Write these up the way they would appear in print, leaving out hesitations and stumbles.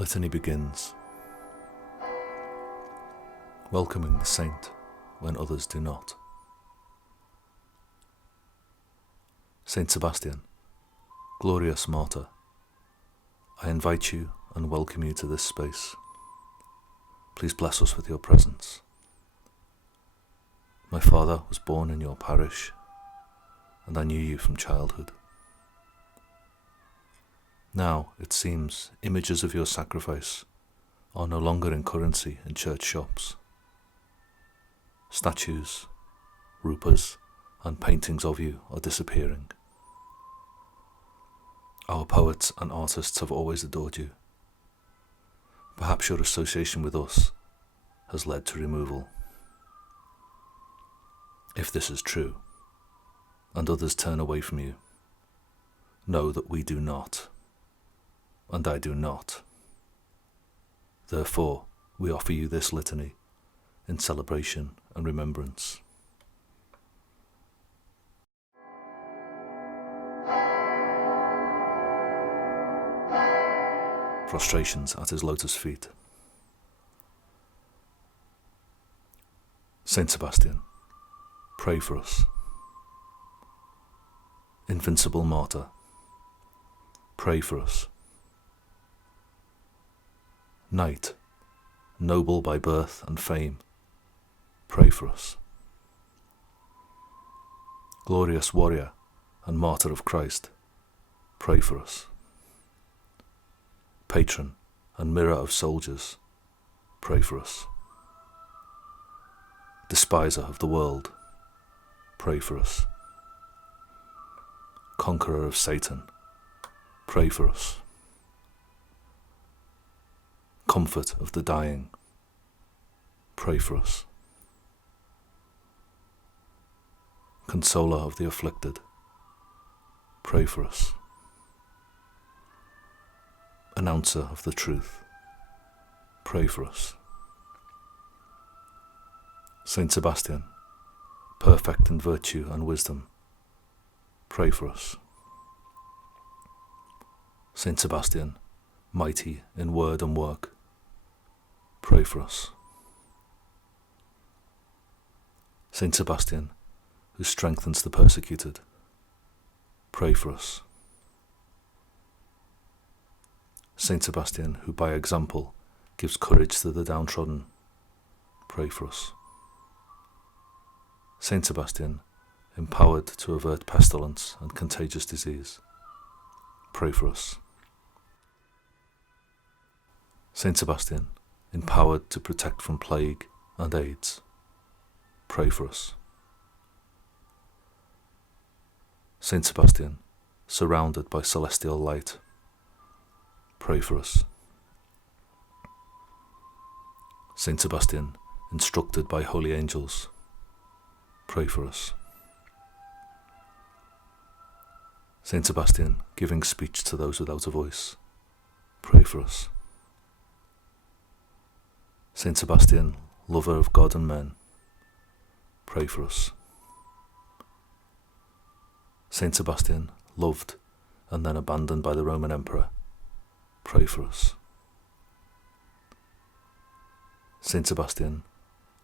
Litany begins, welcoming the saint when others do not. Saint Sebastian, glorious martyr, I invite you and welcome you to this space. Please bless us with your presence. My father was born in your parish, and I knew you from childhood. Now, it seems, images of your sacrifice are no longer in currency in church shops. Statues, rupas, and paintings of you are disappearing. Our poets and artists have always adored you. Perhaps your association with us has led to removal. If this is true, and others turn away from you, know that we do not. And I do not. Therefore, we offer you this litany in celebration and remembrance. Prostrations at his lotus feet. Saint Sebastian, pray for us. Invincible martyr, pray for us. Knight, noble by birth and fame, pray for us. Glorious warrior and martyr of Christ, pray for us. Patron and mirror of soldiers, pray for us. Despiser of the world, pray for us. Conqueror of Satan, pray for us. Comfort of the dying, pray for us. Consoler of the afflicted, pray for us. Announcer of the truth, pray for us. Saint Sebastian, perfect in virtue and wisdom, pray for us. Saint Sebastian, mighty in word and work, pray for us. Saint Sebastian, who strengthens the persecuted, pray for us. Saint Sebastian, who by example gives courage to the downtrodden, pray for us. Saint Sebastian, empowered to avert pestilence and contagious disease, pray for us. Saint Sebastian, empowered to protect from plague and AIDS, pray for us. Saint Sebastian, surrounded by celestial light, pray for us. Saint Sebastian, instructed by holy angels, pray for us. Saint Sebastian, giving speech to those without a voice, pray for us. Saint Sebastian, lover of God and men, pray for us. Saint Sebastian, loved and then abandoned by the Roman Emperor, pray for us. Saint Sebastian,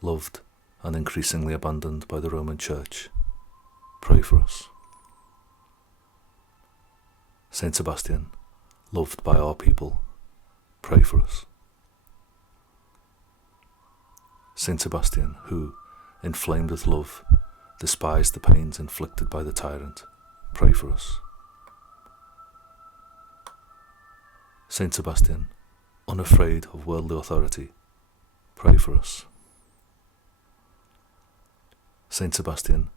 loved and increasingly abandoned by the Roman Church, pray for us. Saint Sebastian, loved by our people, pray for us. Saint Sebastian, who, inflamed with love, despised the pains inflicted by the tyrant, pray for us. Saint Sebastian, unafraid of worldly authority, pray for us. Saint Sebastian,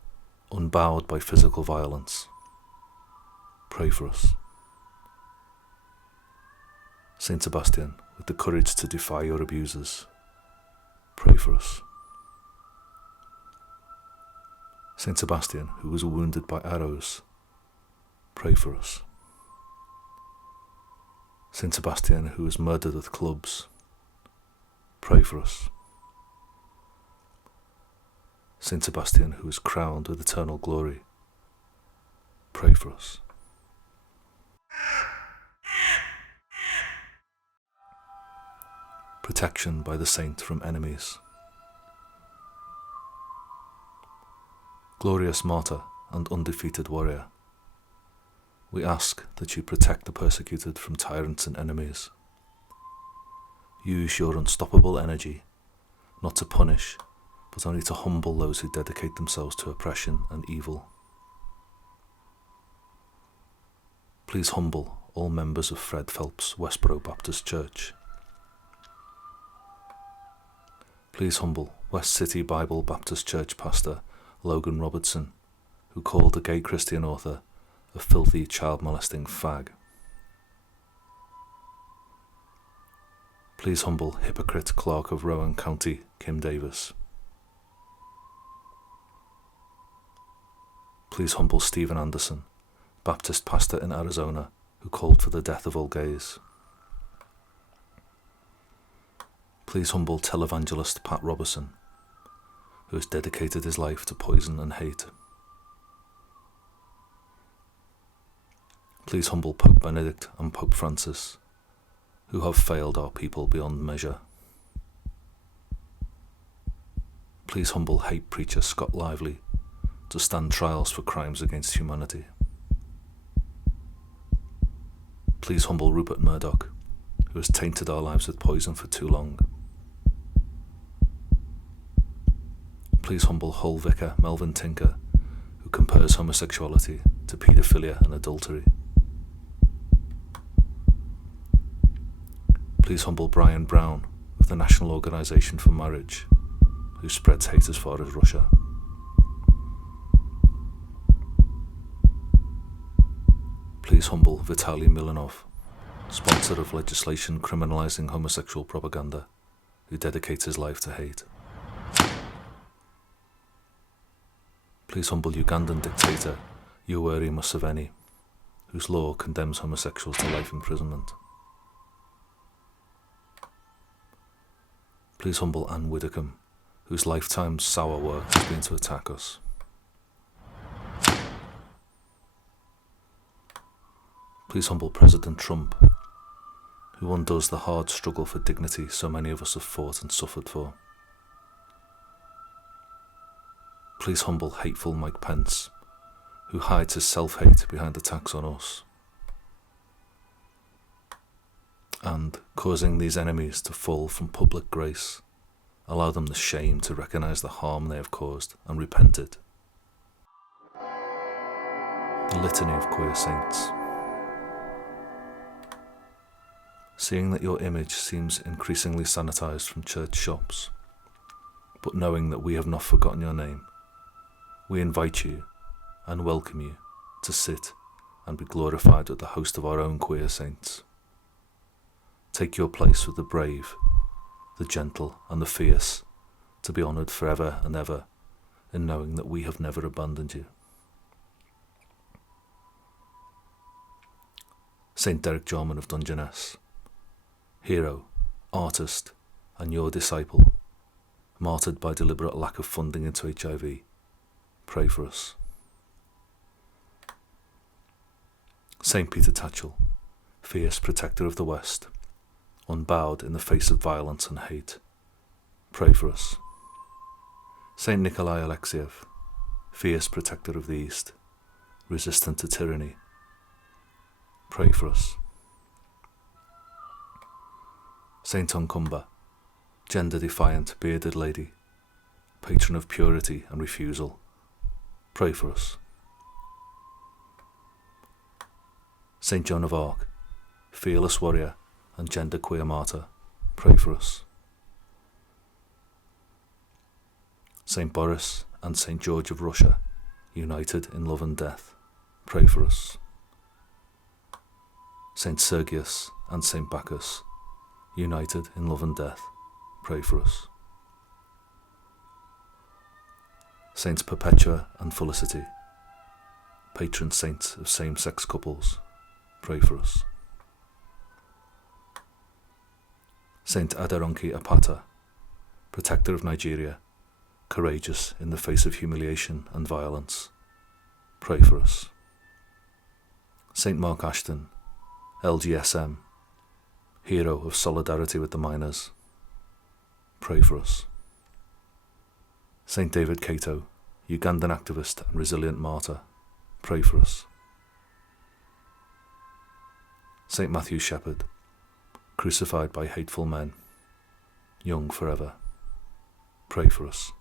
unbowed by physical violence, pray for us. Saint Sebastian, with the courage to defy your abusers, pray for us. Saint Sebastian, who was wounded by arrows, pray for us. Saint Sebastian, who was murdered with clubs, pray for us. Saint Sebastian, who was crowned with eternal glory, pray for us. protection by the saint from enemies. Glorious martyr and undefeated warrior, we ask that you protect the persecuted from tyrants and enemies. Use your unstoppable energy, not to punish, but only to humble those who dedicate themselves to oppression and evil. Please humble all members of Fred Phelps Westboro Baptist Church. Please humble West City Bible Baptist Church pastor Logan Robertson, who called the gay Christian author a filthy child-molesting fag. Please humble hypocrite clerk of Rowan County, Kim Davis. Please humble Stephen Anderson, Baptist pastor in Arizona, who called for the death of all gays. Please humble televangelist Pat Robertson, who has dedicated his life to poison and hate. Please humble Pope Benedict and Pope Francis, who have failed our people beyond measure. Please humble hate preacher Scott Lively to stand trials for crimes against humanity. Please humble Rupert Murdoch, who has tainted our lives with poison for too long. Please humble Hull Vicar Melvin Tinker, who compares homosexuality to paedophilia and adultery. Please humble Brian Brown of the National Organisation for Marriage, who spreads hate as far as Russia. Please humble Vitaly Milanov, sponsor of legislation criminalising homosexual propaganda, who dedicates his life to hate. Please humble Ugandan dictator Yoweri Museveni, whose law condemns homosexuals to life imprisonment. Please humble Anne Widdecombe, whose lifetime's sour work has been to attack us. Please humble President Trump, who undoes the hard struggle for dignity so many of us have fought and suffered for. Please humble hateful Mike Pence, who hides his self-hate behind attacks on us. And, causing these enemies to fall from public grace, allow them the shame to recognise the harm they have caused and repent it. The Litany of Queer Saints. Seeing that your image seems increasingly sanitised from church shops, but knowing that we have not forgotten your name, we invite you and welcome you to sit and be glorified at the host of our own queer saints. Take your place with the brave, the gentle and the fierce, to be honoured forever and ever in knowing that we have never abandoned you. Saint Derek Jarman of Dungeness, hero, artist and your disciple, martyred by deliberate lack of funding into HIV, pray for us. Saint Peter Tatchell, fierce protector of the West, unbowed in the face of violence and hate, pray for us. Saint Nikolai Alexiev, fierce protector of the East, resistant to tyranny, pray for us. Saint Uncumber, gender-defiant bearded lady, patron of purity and refusal, pray for us. Saint Joan of Arc, fearless warrior and genderqueer martyr, pray for us. Saint Boris and Saint George of Russia, united in love and death, pray for us. Saint Sergius and Saint Bacchus, united in love and death, pray for us. Saints Perpetua and Felicity, patron saints of same-sex couples, pray for us. Saint Aderonki Apata, protector of Nigeria, courageous in the face of humiliation and violence, pray for us. Saint Mark Ashton, LGSM, hero of solidarity with the miners, pray for us. Saint David Kato, Ugandan activist and resilient martyr, pray for us. Saint Matthew Shepherd, crucified by hateful men, young forever, pray for us.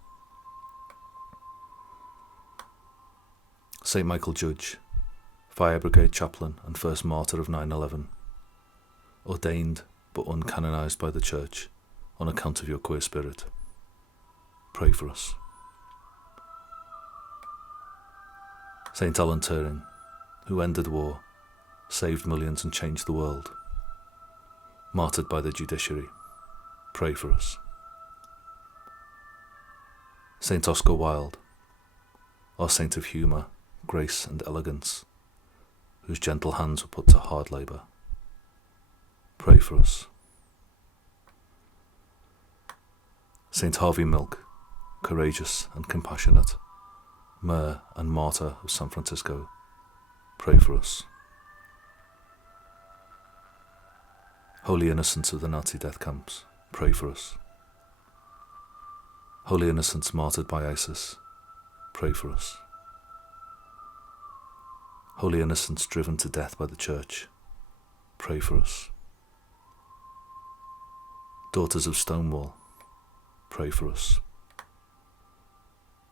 Saint Michael Judge, Fire Brigade chaplain and first martyr of 9/11, ordained but uncanonised by the Church on account of your queer spirit, pray for us. Saint Alan Turing, who ended war, saved millions and changed the world, martyred by the judiciary, pray for us. Saint Oscar Wilde, our saint of humour, grace and elegance, whose gentle hands were put to hard labour, pray for us. Saint Harvey Milk, courageous and compassionate, mayor and martyr of San Francisco, pray for us. Holy innocents of the Nazi death camps, pray for us. Holy innocents martyred by ISIS, pray for us. Holy innocents driven to death by the Church, pray for us. Daughters of Stonewall, pray for us.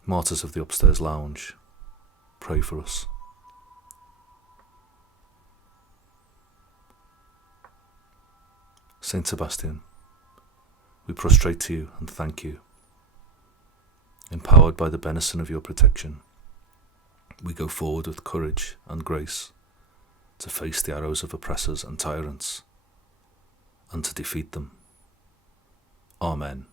Martyrs of the Upstairs Lounge, pray for us. Saint Sebastian, we prostrate to you and thank you. Empowered by the benison of your protection, we go forward with courage and grace to face the arrows of oppressors and tyrants, and to defeat them. Amen.